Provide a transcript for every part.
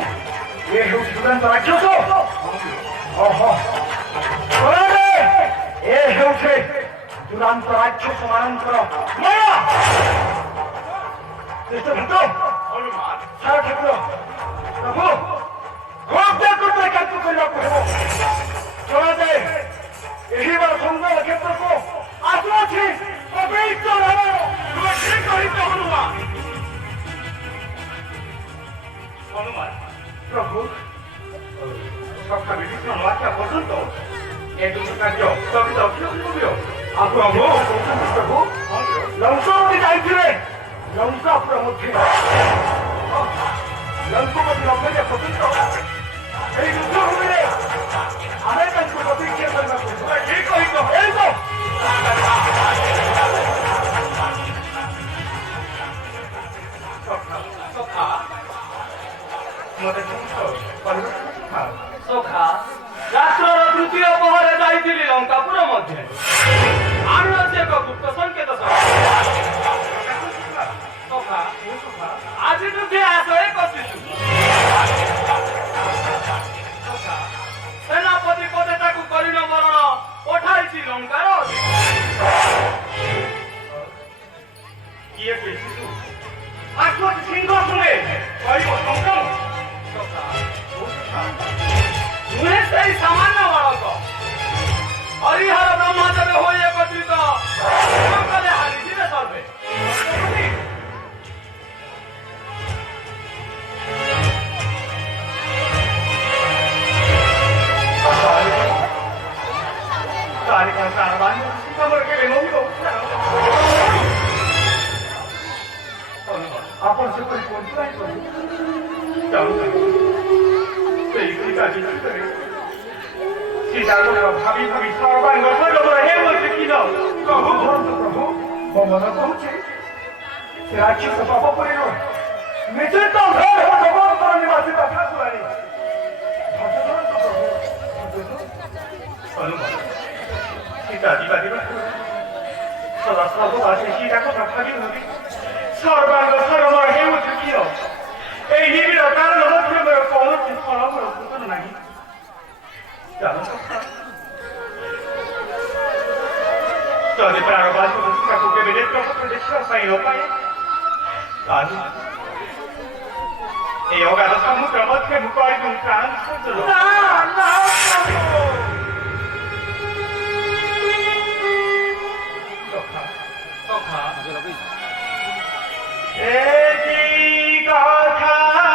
ଏ ହେଉଛି ଚୂଡ଼ାନ୍ତ ରାକ୍ଷସ। ଓହୋ ଏ ହେଉଛି ଚୂଡ଼ାନ୍ତ ରାକ୍ଷସ ମାନଙ୍କର ମାୟା। କୃଷ୍ଣଭକ୍ତ ସାରା ଠାକୁର ପ୍ରଭୁ ହତ୍ୟା କରୁଥିଲେ କାର୍ଯ୍ୟ କରିବାକୁ ହେବ। ଜଣାଯାଏ ଏହି ବାର ସୁନ୍ଦର କ୍ଷେତ୍ରକୁ ଆସୁଅଛି ପବିତ୍ର ରାବଣ। ତୁମେ ଠିକ୍ କହିଛ ହନୁମାନ। ହନୁମାନ ପ୍ରଭୁ ସକାଳ ଆସିବା ପର୍ଯ୍ୟନ୍ତ ଏ ଦୁଃଖ କାର୍ଯ୍ୟ ସ୍ଥଗିତ ରଖିବ। ଆଉ ପ୍ରଭୁ ପ୍ରଭୁ ଲଙ୍କାପତି ଯାଇଥିଲେ ଲଙ୍କାପୁର ମଧ୍ୟରେ ଲଙ୍କାପତି ରଖିଲେ ପର୍ଯ୍ୟନ୍ତ এই যুদ্ধ ভূমিরে ଆମେ ତାଙ୍କୁ ପ୍ରତିକ୍ରିୟା କରିବାକୁ ଠିକ୍ କହିଛ। এই ତ ମତେ ସଖା ରାତ୍ରର ତୃତୀୟ ପହରେ ଯାଇଥିଲି ଲଙ୍କାପୁର ମଧ୍ୟରେ ଆଣିଅଛି ଏକ ଗୁପ୍ତ ସଂକେତ। ସଖା ଆଜି ଯୁଦ୍ଧେ ଆଶରେ କସିଛୁ। ସେନାପତି ପଦେ ତାକୁ କରିନ ମରଣ ପଠାଇଛି ଲଙ୍କାର। କିଏ ଶିଶୁ ଆସୁଅଛି ସିଂହ ଶୁଣେ କହିବ ସଂଗ୍ରାମ। ନୁହେଁ ସେଇ ସାମାନ୍ୟ ବାଳକ ହରିହର ବ୍ରହ୍ମଦେବ ହୋଇ ଏକତ୍ରିତ କଲେ ହାରିଯିବେ ସର୍ବେ। ଆପଣ ସେପରି କୁହନ୍ତୁ ନାହିଁ ଭାବି ଭାବି ସର୍ବାଙ୍ଗ ପ୍ରଭୁ ପ୍ରଭୁ ମନ କହୁଛି ସେ ରାକ୍ଷସ ପାପ ପରିଣ ନିଶ୍ଚିତ ଭଗବନ୍ତର ନିବାସୀ ଠାକୁରାଣୀ ସୀତା ଯିବା ଯିବା ସଦା ସର୍ବଦା ସେ ସୀତା କଥା ଭାବି ଭାବି ସର୍ବାଙ୍ଗ ସରମର ହେଉଛି କିଅ। এই নিবিড় কারণ হচ্ছে কৌଣସି ଫଳମୂଳ ସୂଚନା ନାହିଁ। ଯଦି ପ୍ରାଣ ବାସୁ ତାକୁ କେବେ ନେତ୍ରପତ୍ର ଦେଖିବା ପାଇଁ ନ ପାଏ ତାହେଲେ এই অগাধ সমুদ্র মধ্যে মুখারিদুল প্রাণ কথা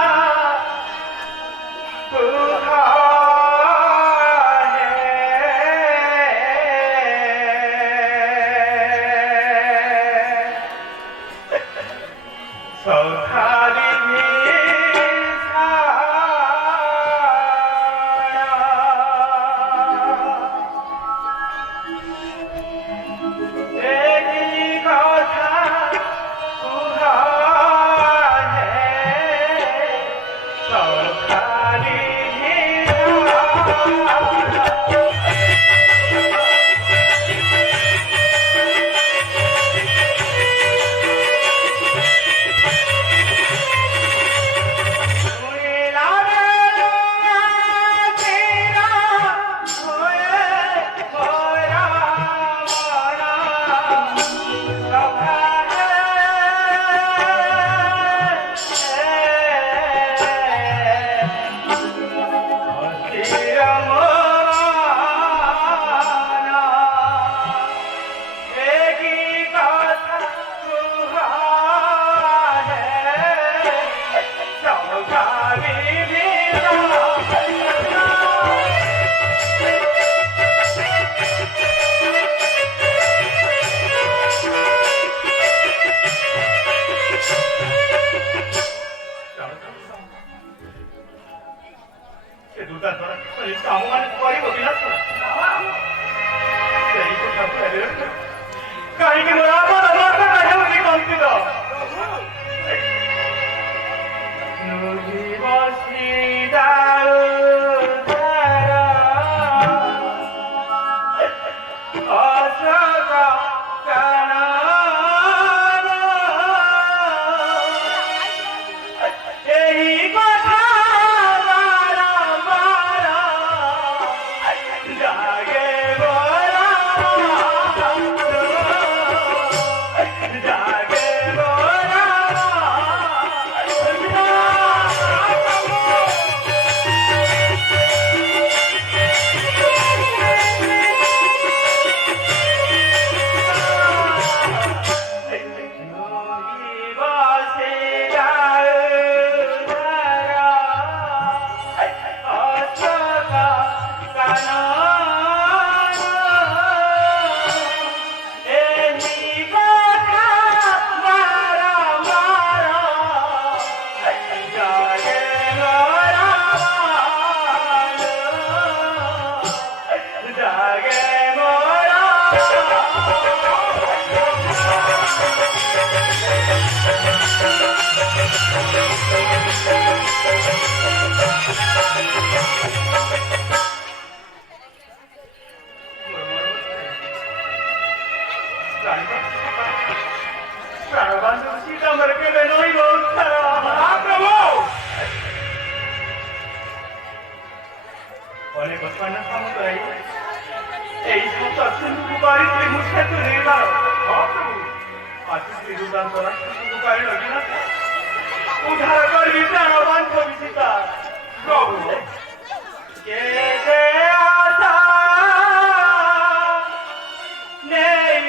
প্রাণবান্ধব সীতা আমার কেলে নইব প্রভু অনেক স্থানে সমুদ্রাই এই সপ্তাহ সিন্ধু বাড়িতে মুছে তুলে এলাম আজকে দুদান্ত রাষ্ট্র পারি না উদ্ধার করবি প্রাণবান্ধব সীতা প্রভু কে যে আশা নেই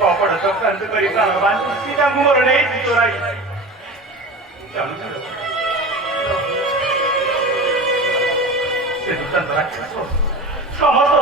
কপট চক্রান্ত করি প্রাণবান সীতা মোর নেই চোরাই সে দুর্দান্ত রাক্ষস সমস্ত